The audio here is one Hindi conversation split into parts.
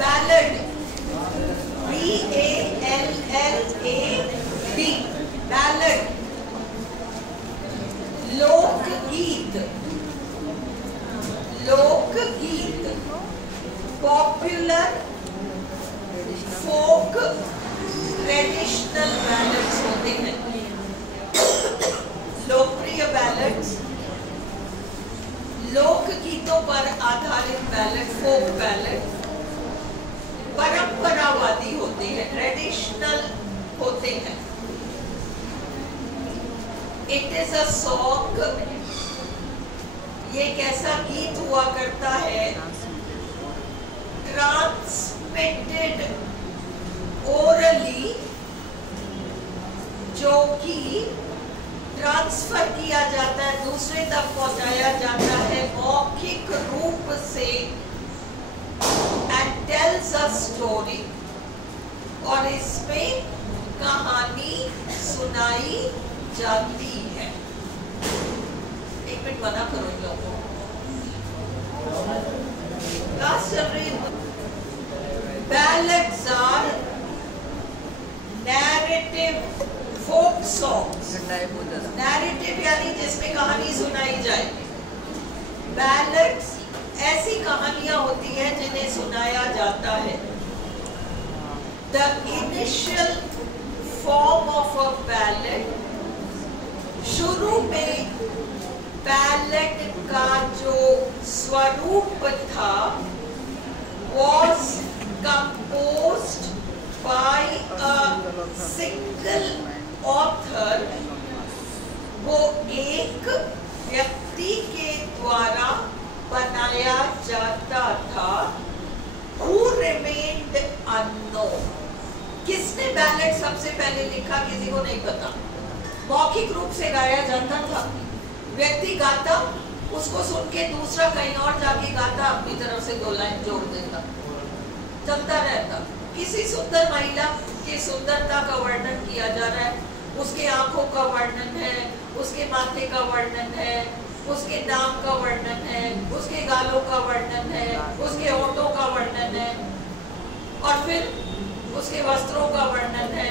ballad, B-A-L-L-A-D, ballad. लोकगीत, लोकगीत, पॉपुलर फोक ट्रेडिशनल बैलेड्स होते हैं। लोकप्रिय बैलेड्स लोकगीतों पर आधारित बैलेड, फोक बैलेड परंपरावादी होते हैं, ट्रेडिशनल होते हैं। इट इज अ सॉन्ग, ये कैसा गीत हुआ करता है, ट्रांसमिटेड ओरली, जो कि ट्रांसफर किया जाता है, दूसरे तक पहुंचाया जाता है मौखिक रूप से, एंड टेल्स अ स्टोरी, और इसमें कहानी सुनाई जाती है। एक मिनट मना करो इन लोगों को, क्लास चल रही है। Ballads are narrative folk songs. Narrative यानी जिसमें कहानी सुनाई जाए। Ballads ऐसी कहानियां होती हैं जिन्हें सुनाया जाता है। The initial form of a ballad, शुरू में ballad का जो स्वरूप था was composed by a single author, वो एक व्यक्ति के द्वारा बनाया जाता था, who remained unknown. किसने बैलेड सबसे पहले लिखा किसी को नहीं पता। मौखिक रूप से गाया जाता था, व्यक्ति गाता, उसको सुन के दूसरा कहीं और जाके गाता, अपनी तरफ से 2 लाइन जोड़ देता, चलता रहता। किसी सुंदर महिला की सुंदरता का वर्णन किया जा रहा है, उसके आंखों का वर्णन है, उसके माथे का वर्णन है, उसके नाम का वर्णन है, उसके गालों का वर्णन है, उसके होठों का वर्णन है, और फिर उसके वस्त्रों का वर्णन है।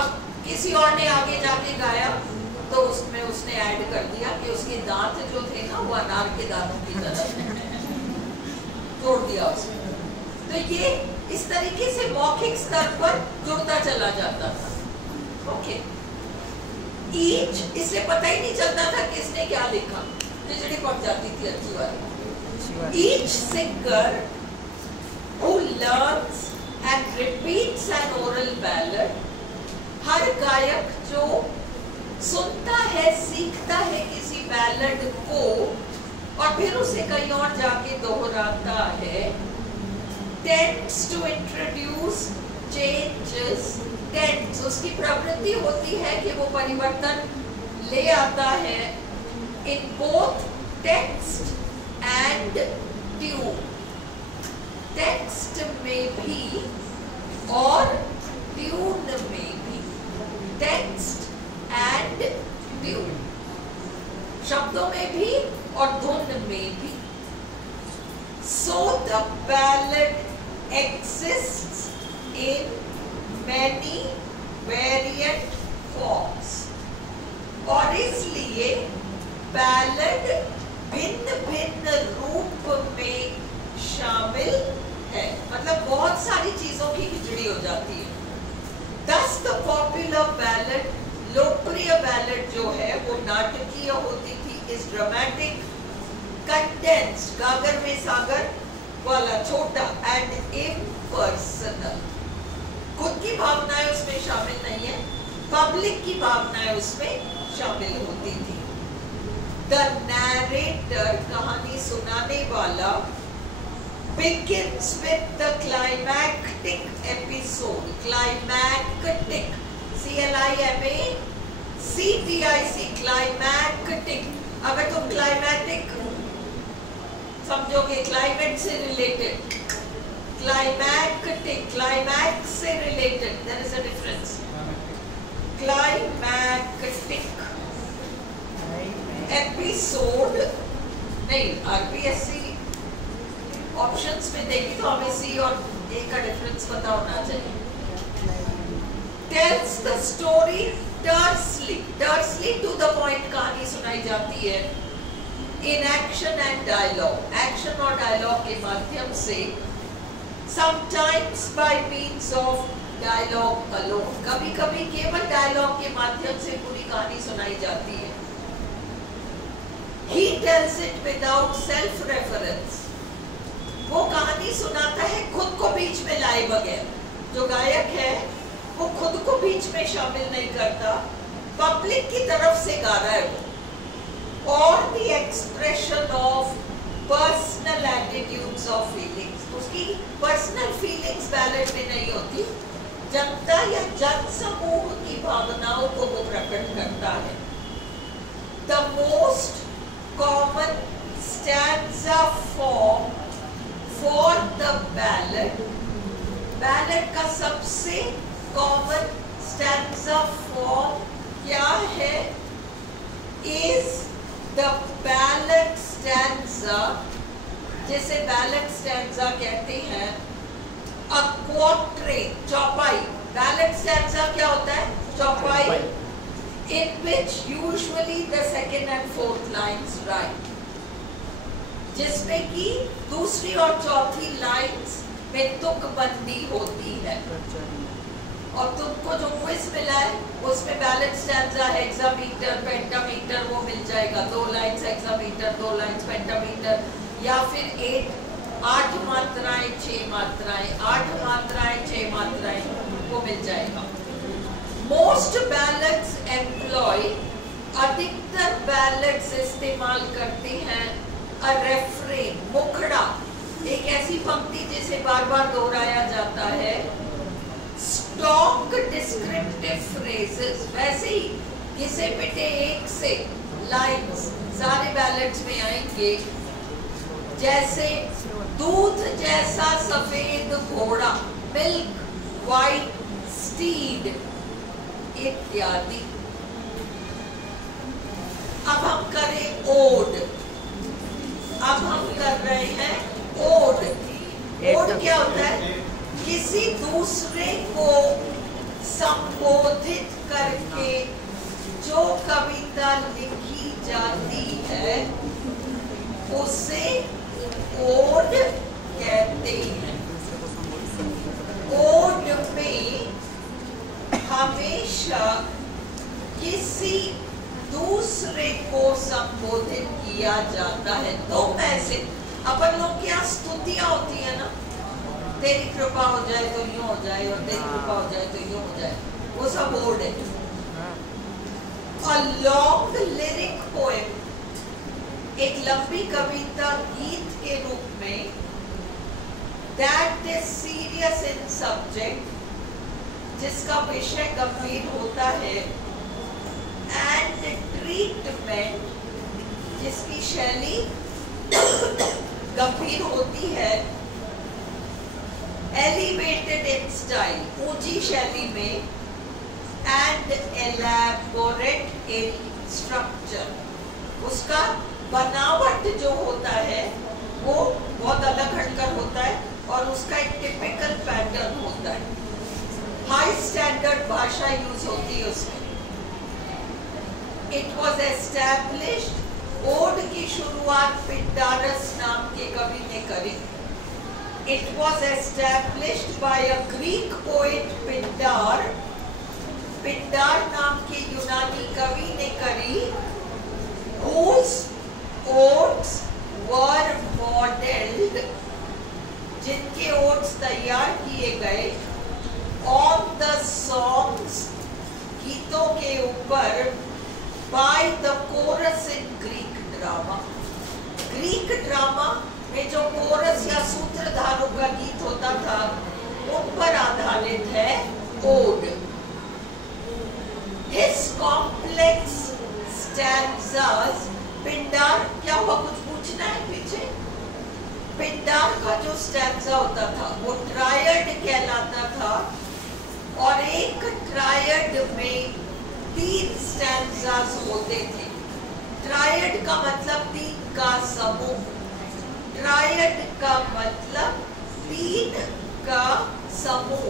अब किसी और ने आगे जाके गाया तो उसमें उसने ऐड कर दिया कि उसके दांत जो थे ना वो अनार के दांतों की तरह जोड़ दिया उसने। तो ये इस तरीके से मौखिक स्तर पर जुड़ता चला जाता था। ओके, ईच, इससे पता ही नहीं चलता था किसने क्या लिखा, खिचड़ी पड़ जाती थी अच्छी वाली। Each singer who learns and repeats an oral ballad, हर गायक जो सुनता है, सीखता है किसी बैलेड को और फिर उसे कहीं और जाके दोहराता है, tends to introduce changes, tends, उसकी प्रवृत्ति होती है कि वो परिवर्तन ले आता है in both text and tune, text में भी और ट्यून में भी, टेक्स्ट एंड ट्यून, शब्दों में भी और धुन में भी। So the ballad exists in many variant forms, और इसलिए बैलेड भिन्न भिन्न रूप में शामिल है, मतलब बहुत सारी चीजों की खिचड़ी हो जाती है। Thus the popular ballad, लोकप्रिय बैलेड जो है वो नाटकीय होती थी, is dramatic, condensed, गागर में सागर वाला छोटा, and impersonal, खुद की भावनाएं उसमें शामिल नहीं है, पब्लिक की भावनाएं उसमें शामिल होती थी। The narrator, कहानी सुनाने वाला, begins with the climactic episode, climactic, C-L-I-M-A-C-T-I-C, climactic। अगर तुम climatic समझोगे, क्लाइमेट से रिलेटेड, क्लाइमैक्टिक, क्लाइमैक्स से related, there is a difference. Climactic episode नहीं, आरपीएससी ऑप्शंस में देखी तो हमें सी और ए का डिफरेंस पता होना चाहिए। Tells the story tersely, tersely to the point कहानी सुनाई जाती है। In action and dialogue, action और डायलॉग के माध्यम से, sometimes by means of dialogue alone, कभी कभी केवल डायलॉग के माध्यम से पूरी कहानी सुनाई जाती है। He tells it without self reference, वो कहानी सुनाता है खुद को बीच में लाए बगैर। जो गायक है वो खुद को बीच में शामिल नहीं करता, पब्लिक की तरफ से गा रहा है वो। और the expression of personal attitudes of feelings, उसकी पर्सनल फीलिंग्स बैलेट में नहीं होती, जनता या जन समूह की भावनाओं को वो प्रकट करता है। The most common stanza form for the ballad, ballad का सबसे कॉमन स्टैंजा फॉर्म क्या है? इज द बैलेट स्टैंजा, जिसे बैलेट स्टैंजा कहते हैं, अ क्वार्टेन, चौपाई। बैलेट स्टैंजा क्या होता है? चौपाई, in which usually the second and fourth lines rhyme, जिसमें कि दूसरी और चौथी लाइंस में तुकबंदी होती है। और तुमको जो क्विज मिला है उसमें बैलेट स्टैंजा, हेक्सामीटर, पेंटामीटर वो मिल जाएगा। 2 लाइन्स हेक्सामीटर, 2 लाइन्स पेंटामीटर, या फिर 8 मात्राएं 6 मात्राएं, 8 मात्राएं 6 मात्राएं, वो मिल जाएगा। मोस्ट बैलेट्स एम्प्लॉय, अधिकतर बैलेट्स इस्तेमाल करते हैं अ रेफ्रेन, मुखड़ा, एक ऐसी पंक्ति जिसे बार बार दोहराया जाता है। स्टॉक डिस्क्रिप्टिव फ्रेजेस, वैसे ही घिसे पिटे एक से लाइन्स सारे बैलेट्स में आएंगे, जैसे दूध जैसा सफेद घोड़ा, मिल्क वाइट स्टीड इत्यादि। अब हम करें ओड, अब हम कर रहे हैं ओड। ओड क्या होता है? किसी दूसरे को संबोधित करके जो कविता लिखी जाती है उसे ओड कहते हैं। ओड में हमेशा किसी दूसरे को संबोधित किया जाता है। तो ऐसे अपन लोग की यहाँ स्तुतियां होती है ना, तेरी कृपा हो जाए तो यूं हो जाए, और तेरी कृपा हो जाए तो यूं हो जाए, वो सब ओड है। A long lyric poem, एक लंबी कविता गीत के रूप में, that is serious in subject, जिसका विषय गंभीर होता है, and treatment, जिसकी शैली गंभीर होती है, elevated in style, ऊंची शैली में, and elaborate in structure, उसका बनावट जो होता है वो बहुत अलग हटकर होता है और उसका एक टिपिकल पैटर्न होता है। हाई स्टैंडर्ड भाषा यूज होती है उसमें। इट वॉज एस्टैब्लिश्ड, ओड की शुरुआत पिंडारस नाम के कवि ने करी। It was established by a Greek poet Pindar, Pindar नाम के यूनानी कवि ने करी, whose odes were modeled, जिनके ओड्स तैयार किए गए, on the songs, गीतों के ऊपर, by the chorus in Greek drama, Greek drama में जो कोरस या सूत्रधारों का गीत होता था उन पर आधारित है ode. His complex stanzas, Pindar, क्या हुआ, कुछ पूछना है पीछे? पिंडार का जो स्टैंजा होता था वो ट्रायड कहलाता था, और एक ट्रायड में 3 स्टैंजास होते थे। ट्रायड का मतलब 3 का समूह, ट्रायड का मतलब 3 का समूह।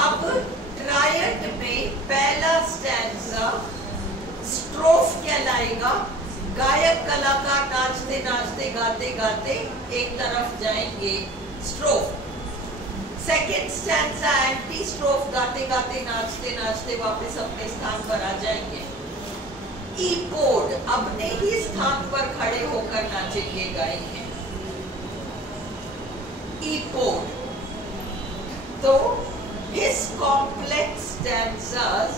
अब ट्रायड में पहला स्टैंजा स्ट्रोफ कहलाएगा। गायक कलाकार नाचते नाचते गाते गाते एक तरफ जाएंगे, स्ट्रोफ। सेकेंड स्टैंजा एंटी स्ट्रोफ, गाते गाते नाचते नाचते वापस अपने स्थान पर आ जाएंगे। ईपोड अपने ही स्थान पर खड़े होकर नाचेंगे, गाएंगे। ईपोड। तो इस कॉम्प्लेक्स स्टैंजास,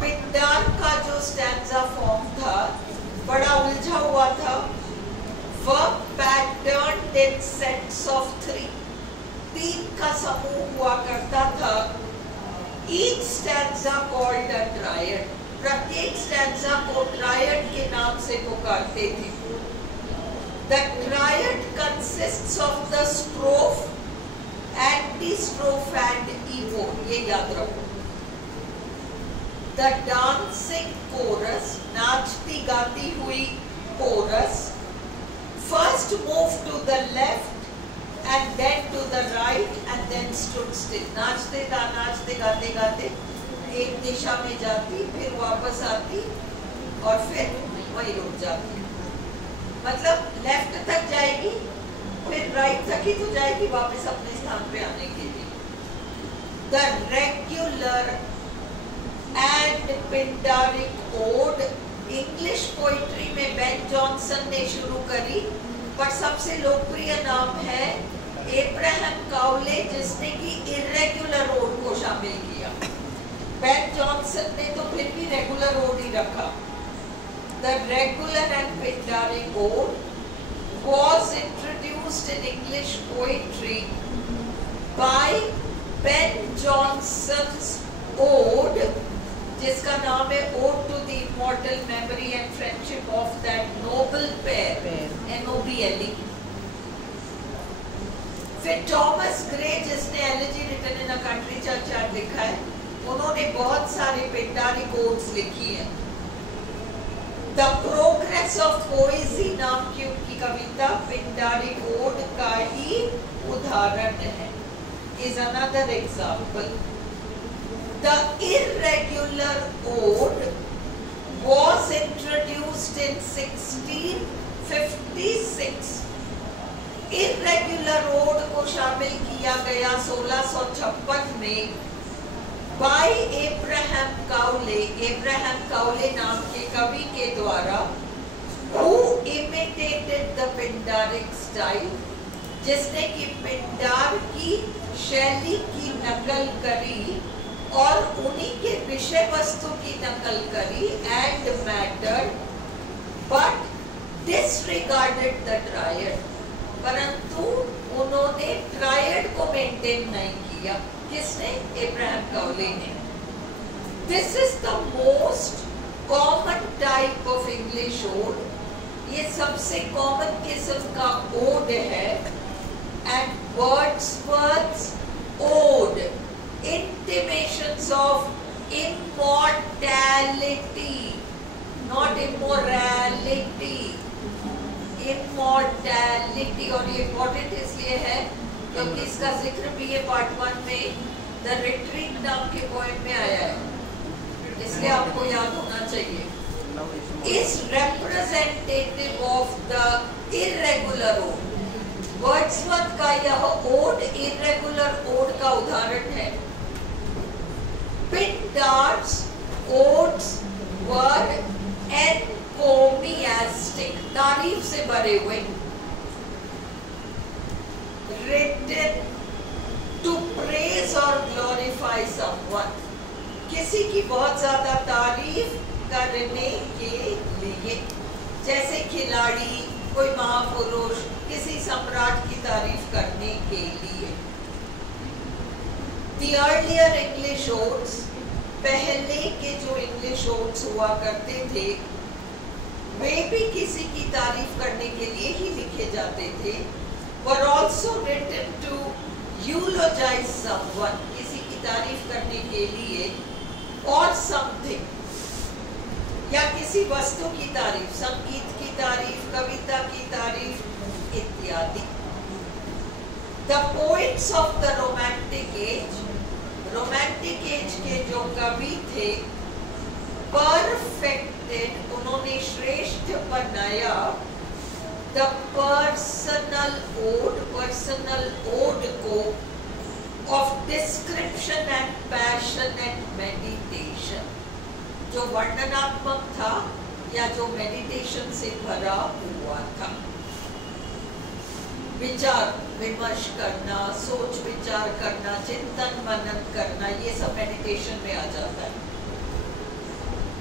पिंडार का जो स्टैंजा फॉर्म था बड़ा उलझा हुआ था। वह पैटर्न इन सेट्स ऑफ 3, 3 का समूह हुआ करता था। Each stanza called a triad, प्रत्येक स्टैंजा को ट्रायड के नाम से पुकारते थे। The triad consists of the strophe, anti strophe and epode, ये याद रखो। द डांसिंग कोरस, नाचती गाती हुई chorus, first move to the left and then to the right and then stood still. नाचते गाते गाते एक दिशा में जाती, फिर वापस आती और फिर वहीं रुक जाती। मतलब लेफ्ट तक जाएगी, फिर राइट तक ही तो जाएगी वापस अपने स्थान पे आने के लिए। The regular and pindaric ode, English poetry में बेन जॉनसन ने शुरू करी, पर सबसे लोकप्रिय नाम है एब्राहम काउले, जिसने की इरेगुलर ओड को शामिल किया। बेन जॉनसन ने तो फिर भी रेगुलर ओड ही रखा। The regular and pindaric ode was introduced in English poetry by Ben Jonson's ode, जिसका नाम है Ode to the Immortal Memory and Friendship of that Noble Pair, NOBLE। फिर थॉमस ग्रे, जिसने elegy written in a country church लिखा है, उन्होंने बहुत सारे पिंडारिक ओड्स लिखी हैं। द प्रोग्रेस ऑफ पोएजी नाम की उनकी कविता पिंडारिक ओड का ही उदाहरण है, is another example. The irregular ode was introduced in 1656। Irregular ode को शामिल किया गया 1656 में by Abraham Cowley, Abraham Cowley नाम के कवि के द्वारा, who imitated the pindaric style, जिसने कि पिंडार की शैली की नकल करी और उन्हीं के विषय वस्तु की नकल करी, and matter, but disregarded the triad, परंतु उन्होंने ट्रायड को मेंटेन नहीं किया। किसने? एब्राहम काउले ने। This is the most common type of English ode, ये सबसे कॉमन किस्म का ओड है। And Wordsworth's ode, intimations of immortality, not immorality, immortality। और ये इम्पोर्टेंट इसलिए है क्योंकि इसका जिक्र भी ये पार्ट 1 में द रिट्रीट नाम के पोएम में आया है, इसलिए आपको याद होना चाहिए। Is representative of the irregular ode, Wordsworth का यह ओड इर्रेगुलर ओड का उदाहरण है। Pindar's odes were encomiastic, तारीफ से भरे हुए, written to praise or glorify someone, किसी की बहुत ज्यादा तारीफ करने के लिए, जैसे खिलाड़ी, कोई महापुरुष, किसी सम्राट की तारीफ करने के लिए। The earlier English odes, पहले के जो इंग्लिश ओड्स हुआ करते थे, वे भी किसी की तारीफ करने के लिए ही लिखे जाते थे। were also written to eulogize someone, किसी की तारीफ करने के लिए, or something, या किसी वस्तु की तारीफ, संगीत की तारीफ, कविता की तारीफ इत्यादि। The poets of the romantic age के जो कवि थे, perfected, उन्होंने श्रेष्ठ बनाया the personal ode को of description and passion and meditation, जो वर्णनात्मक था या जो मेडिटेशन से भरा हुआ था। विचार विमर्श करना, सोच विचार करना, चिंतन मनन करना, ये सब मेडिटेशन में आ जाता है।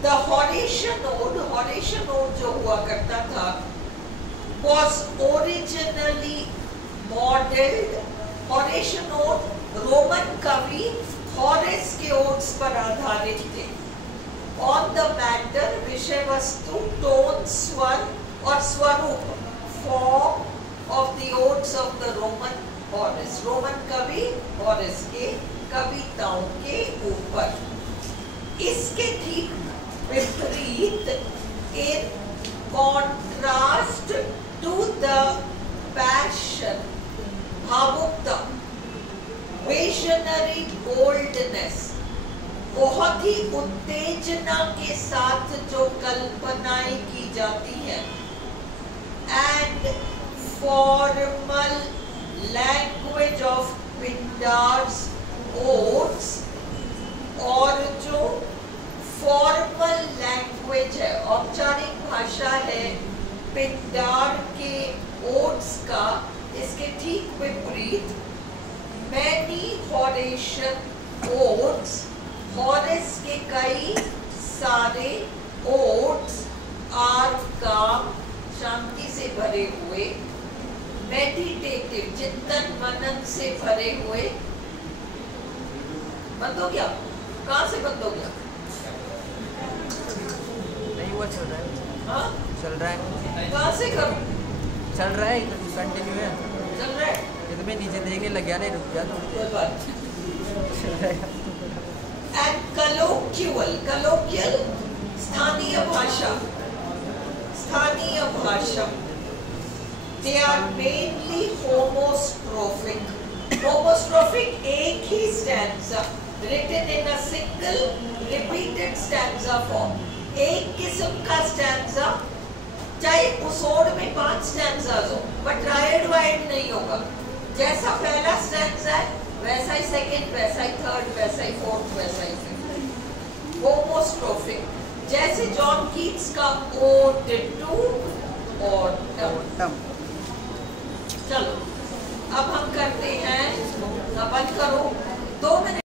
The Horatian ode जो हुआ करता था was originally modeled, Horatian ode Roman कवि हॉरेस के ओड्स पर आधारित थे। On the matter, विषय वस्तु, टोन, स्वर और स्वरूप, form of the odes of the Roman Horace, Roman कवि हॉरेस के कविताओं के ऊपर। इसके ठीक विपरीत, in contrast to the passion, भावुकता, visionary boldness, बहुत ही उत्तेजना के साथ जो कल्पनाएं की जाती हैं, and formal language of Pindar's odes, और जो formal language है, औपचारिक भाषा है पिंडार के ओड्स का, इसके ठीक विपरीत many Horatian odes, हॉरेस के कई सारे ओड्स आर काम, शांति से भरे हुए, मेडिटेटिव, चिंतन मनन से भरे हुए। बंद हो गया? कहाँ से बंद हो गया? नहीं, वो चल रहा है। हाँ, चल रहा है। कहाँ से करूँ? चल रहा है, कंटिन्यू है। चल रहा है। ये तुम्हें नीचे देखने लग गया, नहीं रुक गया तो कोई बात। चल रहा है। And colloquial, स्थानीय भाषा, they are mainly homostrophic, एक ही stanza, written in a single repeated stanza form, एक किस्म का stanza, चाहे उस ओड में 5 stanzas हो, but triad wide नहीं होगा। जैसा पहला stanza है, वैसा ही सेकंड, वैसा ही थर्ड, वैसा ही फोर्थ, वैसा ही फिफ्थ। होमोस्ट्रोफिक, जैसे जॉन कीट्स का ओड टू ऑटम। चलो अब हम करते हैं, बंद करो, 2 मिनट।